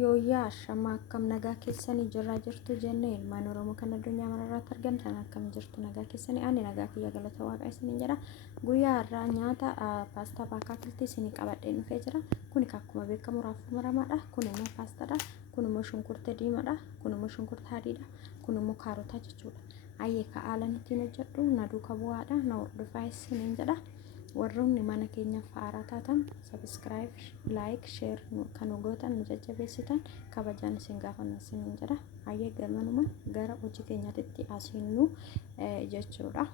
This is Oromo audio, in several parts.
Yooyyaa shama akkam nagaa keessanii jirraa jirtu jennee ilmaan Oromoo kan addunyaa mararratti argamtan akkam jirtu nagaa keessanii ani nagaa kiyya galata waaqa isiniin jedha guyyaa har'aa nyaata paastaa baakaa kiltii isinii qabadhee dhufee jira kun akkuma beekamu raafuu maramaadha kun immoo paastaadha kun immoo shunkurtaa diimaadha kun immoo shunkurtaa adiidha kun immoo kaarotaa jechuudha ayyee ka haalan ittiin hojjedhu na duuka bu'aadha na hordofaa isiniin jedha warroonni mana keenya faaraa taatan subscribe like share kan gootan nu jajjabeessitan kabajaan isin gaafanna isiniin jedha ayyee gamanuma gara hojii keenyaatti asiinnu jechuudha.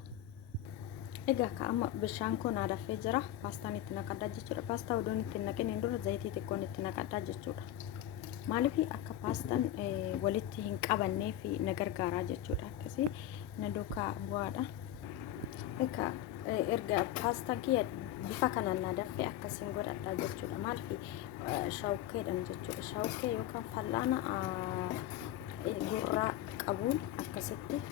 Egaa ka amma bishaan kun aadafee jira paastaan itti naqaddaa jechuudha. Paastaa odoon itti naqeen dura zayitii xiqqoon itti naqaddaa jechuudha. Maaliif akka paastaan walitti hin qabannee fi na gargaaraa jechuudha. Akkasii na duukaa bu'aadha. Egaa erga paastaan kiyya bifa kanaan aadafee akkasiin godhadhaa jechuudha. Maaliif shaawukkeedhaan jechuudha. Shaawukkee yookaan fallaana gurraa qabuun akkasitti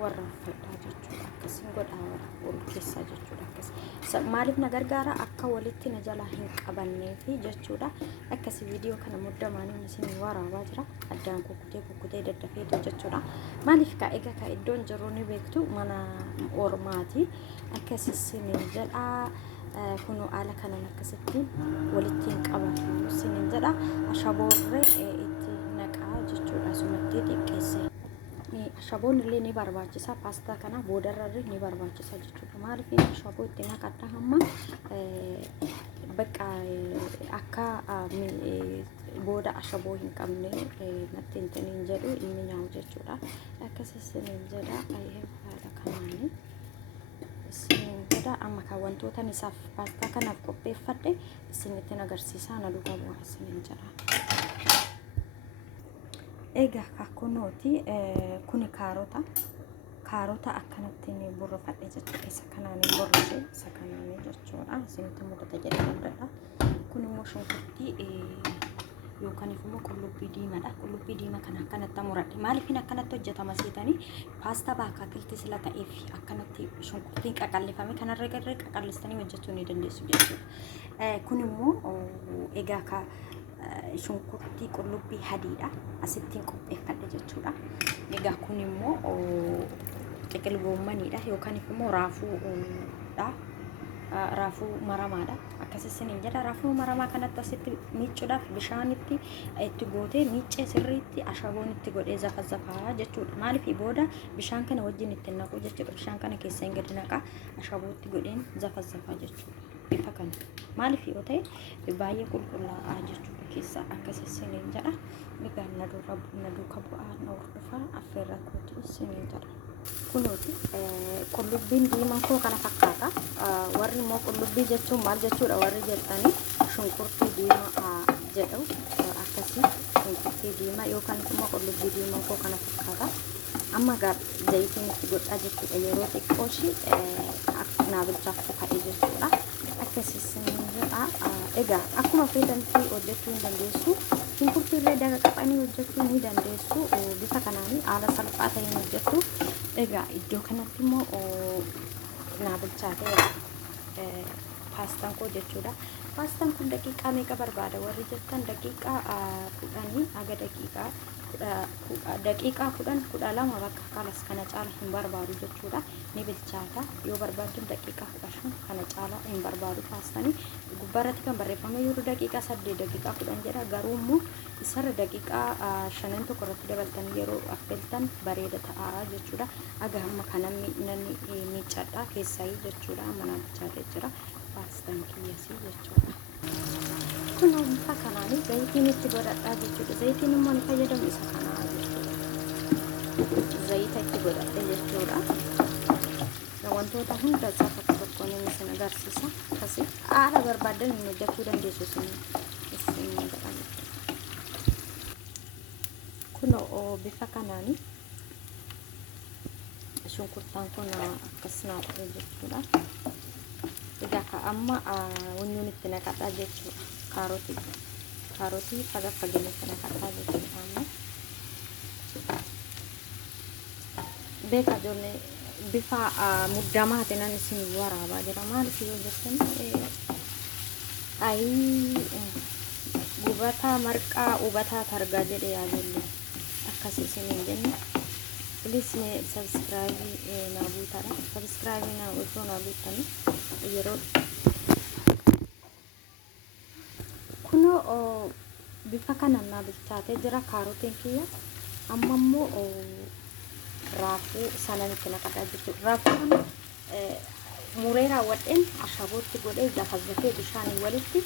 warraanfadhaa jechuudha. Akkasiin godhaa warra keessaa jechuudha. Akkasii maaliif na gargaara akka walitti na jalaa hin qabanneefi jechuudha. Akkasii viidiyoo kana muddamaan isin waraabaa jira. Addaan kukkutee daddafee jechuudha. Maaliif ka egaa ka iddoon jiru ni beektu mana ormaati. Akkasii isiniin jedhaa kunu haala kanaan akkasitti walitti hin qabatu isiniin jedha. Ashaboorree itti naqaa jechuudha. Asumatti xiqqeessee. Ashaboon illee ni barbaachisa paastaa kana boodarrarri ni barbaachisa jechuudha. Maaliif ashaboo itti naqadha hamma bakka akka booda ashaboo hin qabne natti hin jedhu inni nyaa'u jechuudha. Akkasii isiniin jedha haala kanaani isiniin jedha amma kan wantootan isaaf paastaa kanaaf qopheeffadhe isinitti agarsiisaa na duukaa bu'aa isiniin jedha. Egaa kunooti kuni kaarota akkanatti ni borrofadhe jechuudha. Isa kanaan borrofee isa kanaan jechuudha. Isinitti mudata jedhee mudata. Kun immoo shunkurtii yookaan immoo qullubbii diimaadha. Qullubbii diimaa kana akkanatti muradhe. Maaliif akkanatti hojjetama seetanii paastaa baakaa kiltii sila ta'eef akkanatti shunkurtiin qaqallifame kanarra garree qaqallistanii hojjechuu ni dandeessu jechuudha. Kun immoo egaa shunkurtii qullubbii hadiidha asittiin qopheeffadhe jechuudha. Egaa kun immoo xiqil goommaniidha yookaan immoo raafuudha. Raafuu maramaadha. Akkasii isiniin jedha raafuu maramaa kanatti asitti miicuudhaaf bishaanitti itti gootee miicee sirriitti ashaboon itti godhee zafazafaa jechuudha. Maaliif booda bishaan kana wajjin itti naqu jechuudha. Bishaan kana keessa hin gadi naqaa ashabootti godheen zafazafaa jechuudha. Bifa kana maaliif yoo ta'e baay'ee qulqullaa'aa jechuudha. Keessa akkasii isiniin jedha. Egaa na duuka bu'aa na hordofaa affeerraa kootu isiniin jedha. Kunuuti qullubbiin diimaan koo kana fakkaata. Warri immoo qullubbii jechuun maal jechuudha warri jedhanii shunkurtii diimaa jedhu akkasii shunkurtii diimaa yookaan immoo qullubbii diimaan koo kana fakkaata. Amma zayitiin itti godhaa jechuudha yeroo xiqqooshi naa bilchaaftu ka'ee jechuudha. Akkasii isiniin jedha. Egaa akkuma feetantii hojjechuu hin dandeessu. Shunkurtii illee daga qaxanii hojjechuu ni dandeessu. Bifa kanaan haala salphaa ta'een hojjettu. Egaa iddoo kanatti immoo naa bilchaatee paastaan koo jechuudha. Paastaan kun daqiiqaa meeqa barbaada warri jettan daqiiqaa 10 haga daqiiqaa 10-12 bakka kalas kana caala hin barbaadu jechuudha. Ni bilchaata yoo barbaaddan daqiiqaa 15 kana caala hin barbaadu paastaan gubbaarratti kan barreeffame yeroo daqiiqaa 8 daqiiqaa 10 jedha garuu immoo isarra daqiiqaa 5 tokko irratti dabaltanii yeroo affeeltan bareeda ta'a jechuudha. Aga hamma kana namni miicadhaa keessaa jechuudha. Mana bilchaatee jira paastaan kiyyasii jechuudha. Kun bifa kanaan zayitiin itti godhadhaa jechuudha. Zayitiin immoo ni fayyadamu isa kanaa jechuudha. Zayita itti godhadhe jechuudha. Wantoota hunda isaa tokkoon inni isin agarsiisa. Akkasii haala barbaadan hin hojjechuu dandeessu isin jedhama. Kun bifa kanaan shunkurtaan kun akkas naa ta'e jechuudha. Egaa amma wanni itti naqadhaa jechuudha. Kaarotii fageenye itti naqadhaa jechuudha. Amma beekaa ijoollee bifa muddamaa ta'een isin waraabaa jira. Maaliif yoo jettan ubataa marqaa ubataa targaa jedhe yaadolle akkasii isiniin jenna. Please subscribe na buutara subscribe na osoo na buutani yeroo kuno bifa kanaan na bilchaatee jira kaarotiin kiyya. Amma immoo raafuu sanaan itti naqadhaa jechuudha. Raafuu kana muree raawwadheen ashabootti godhee gafaggatee bishaanii walitti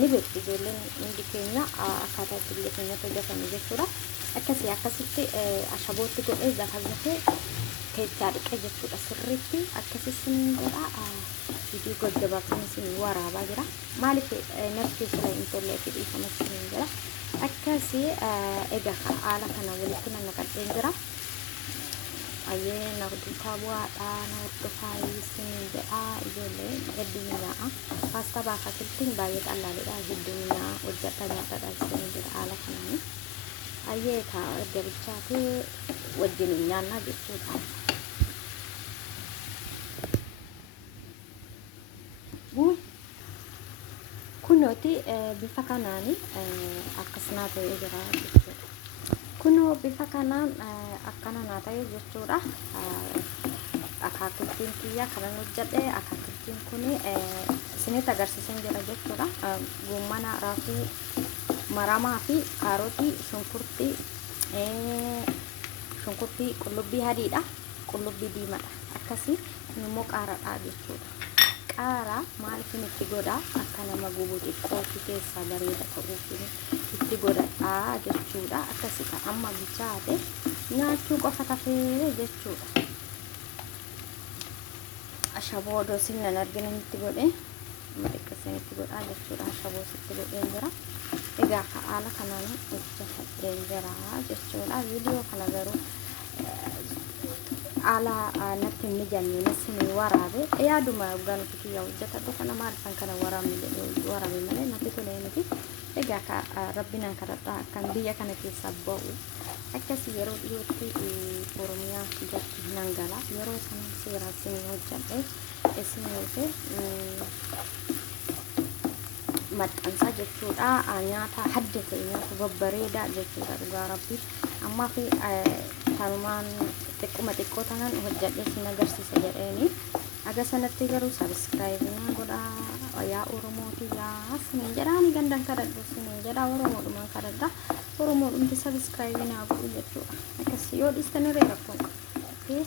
ni beektu ijoolleen hundi keenya akkaataa itti biyya keenyatti hojjetame jechuudha. Akkasitti ashabootti godhee gafaggatee keechaa dhiqee jechuudha. Sirriitti akkasitti godha vidii gaggabaabsanii isin waraabaa jira. Maaliif nafti sila hin tolle fi dhiifama isin jira. Akkasii egaa haala kana walitti naqadhee jira. Ayyee na duukaa bu'aadhaa na hordofaa isin jedha ijoollee hedduu mi'aa'a. Paastaa baafaa kiltiin baay'ee qallaadha hedduu mi'aa'a hojjeta nyaatadha isin jedha haala kanaan. Ayyee taa erga bilchaatee wajjin nyaannaa jechuudha. Kunooti bifa kanaani akkasuma ta'ee jira jechuudha. Kuno bifa kanaan akkana naa ta'ee jechuudha. Akaakiltiin kiyya kanan hojjedhe akaakiltiin kun isinitti agarsiisan jira jechuudha. Gommana raafuu maramaa fi kaarotii shunkurtii qullubbii adiidha qullubbii diimaadha akkasii immoo qaaraadha jechuudha. Qaaraa maaliif itti godha akka nama gubu xiqqoo keessaa bareeda ta'uuf itti godhadha jechuudha. Akkasii kan amma bilchaate nyaachuu qofa tafee jechuudha. Ashaboo odoo sinnan argina itti godhe mariqqaseen itti godha jechuudha. Ashaboo sitti godheen jira. Egaa haala kanaan hojjetadheen jira jechuudha. Viidiyoo kana garuu ala natti hin mijanne nasin waraabe yaaduma hoggaan kiyya hojjetadhu kana maaliifan kana waraabne malee natti tolee miti. Egaa rabbinaan kadhadhaa akkan biyya kana keessaa ba'u akkasii yeroo dhiyootti Oromiyaa keessatti nan gala yeroo san seeraa isin hojjedhe isin dhufe maxxansa jechuudha. Nyaata hadda ta'e nyaata babbareedaa jechuudha dhugaa rabbi. Ammaa fi tanumaan xiqquma xiqqoo tanan hojjedhe isin agarsiisa jedheeni. Aga sanatti garuu subscribe na godhaa yaa Oromooti yaa isiniin jedhaani gandan kadhadhu isiniin jedhaa Oromoodhumaan kadhadha. Oromoodhumti subscribe na godhu jechuudha. Akkasii yoo dhiistanirree rakkoon qabu.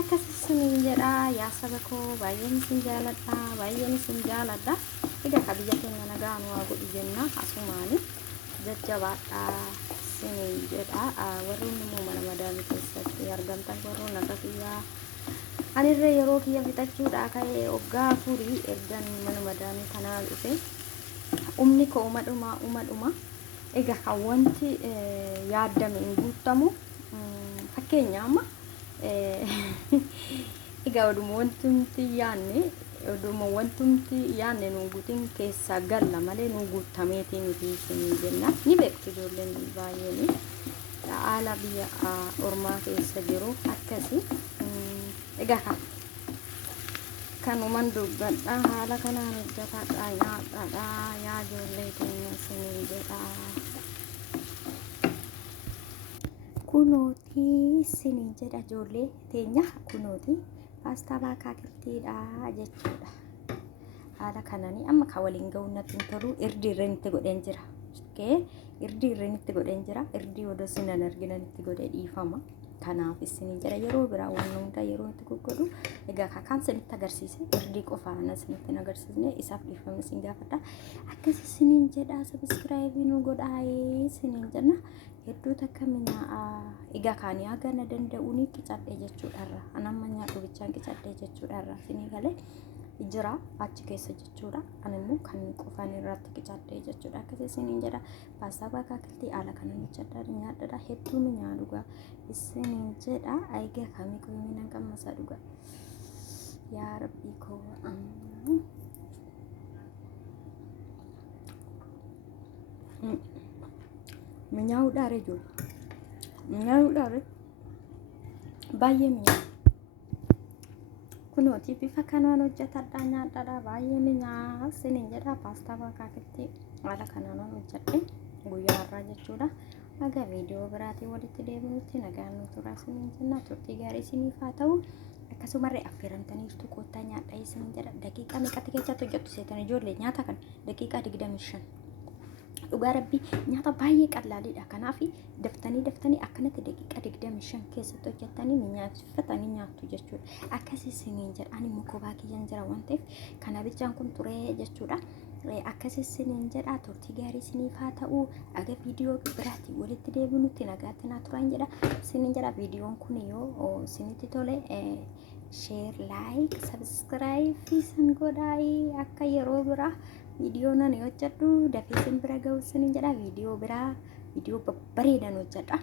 Akkasii isiniin jedhaa yaa saba koo baay'een isin jaaladha baay'een isin jaaladha. Egaa biyya keenya nagaa nu haa godhu jenna asumaani jajjabaadha isiniin jedha. Warroonni immoo mana madaamii keessatti argamtan warroon akka kiyyaa anirra yeroo kiyya fixachuudha ka'ee waggaa furii ergan mana madaamii kanaa dhufe umni koo umadhuma. Egaa wanti yaaddame hin guutamu fakkeenya amma egaa oduma wantumti yaanne nu guutin keessaa galla malee nu guutameetii miti isin jenna. Ni beektu ijoolleen baay'een haala biyya ormaa keessa jiru akkasii. Egaa kanuman dubbadha haala kanaan hojjetadha nyaadhadha yaa ijoollee keenya isiniin jedha. Kunooti isiniin jedha ijoollee teenya kunooti paastaa baakaakiltiidha jechuudha. Haala kananii amma kan waliin ga'uun natti hin tolu irdii irreen itti godheen jira. Irdii irreen itti godheen jira. Irdii odoo sinan arginan itti godhee dhiifama. Kanaaf isiniin jedha yeroo biraa waan hunda yeroo itti goggodhu egaa kakaan sinitti agarsiise irdii qofaan sinitti hin agarsiisne isaaf dhiifama isin gaafadha. Akkasii isiniin jedha subscribe nu godhaa isiniin jenna. Hedduu takka mi'aa'a. Egaa kaanii haga na danda'uuni qicadhee jechuudhaarra anamma nyaadhu bichaan qicadhee jechuudhaarra isinii galee jira achi keessa jechuudha. Animmoo kan qofaan irratti qicadhee jechuudha. Akkasii isiniin jedha paastaa baakaakiltii haala kanaan hojjedhaa nyaadhadha hedduu nu nyaadhugaa isiniin jedha. Egaa kamii koo nan qammasa dhugaa yaa rabbii koo mi'aawudha reejool mi'aawudha baay'ee mi'aawa. Kunooti bifa kanaan hojjetadha nyaadhadha baay'ee mi'aawa isiniin jedha paastaa baakaakiltii haala kanaan hojjedhe guyyaa har'aa jechuudha. Aga viidiyoo biraatiin walitti deebinutti nagaan nu turaa isiniin jenna. Turtii gaarii isiniif haa ta'u. Akkasumarree affeeramtaniirtu koottaa nyaadhaa isiniin jedha. Daqiiqaa meeqatti keessatti hojjettu seetan ijoollee nyaata kana daqiiqaa 25. Dhugaa rabbii nyaata baay'ee qallaaliidha. Kanaaf daftanii akkanatti daqiiqaa 25 keessatti hojjettanii nyaachifatanii nyaattu jechuudha. Akkasii isiniin jedha. Ani mukobaa kiyyan jira waan ta'eef kana bichaan kun turee jechuudha. Akkasii isiniin jedha. Turtii gaarii isiniif haa ta'u. Aga viidiyoo biraatiin walitti deebinutti nagaatti naa turaan jedha. Isiniin jedha viidiyoon kun yoo isinitti tole share, like, subscribe san godhaayi akka yeroo biraa viidiyoo nan hojjedhu dafee isin bira ga'u isiniin jedha. Viidiyoo babbareedan hojjedha.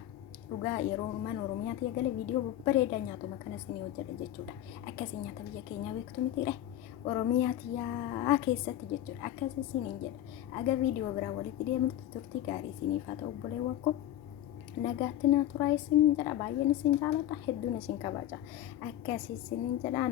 Dhugaa yeroo mana Oromiyaatti eegale viidiyoo babbareedan nyaatuma kana isin hojjedha jechuudha. Akkasii nyaata biyya keenyaa beektu mitiire Oromiyaatti yaa keessatti jechuudha. Akkasii isiniin jedha. Aga viidiyoo biraa walitti deemnutti turtii gaarii isiniif haa ta'u obboleewwan koo. Nagaatti naa turaa isiniin jedha. Baay'een isin jaaladha. Hedduun isin kabaja. Akkasii isiniin jedha.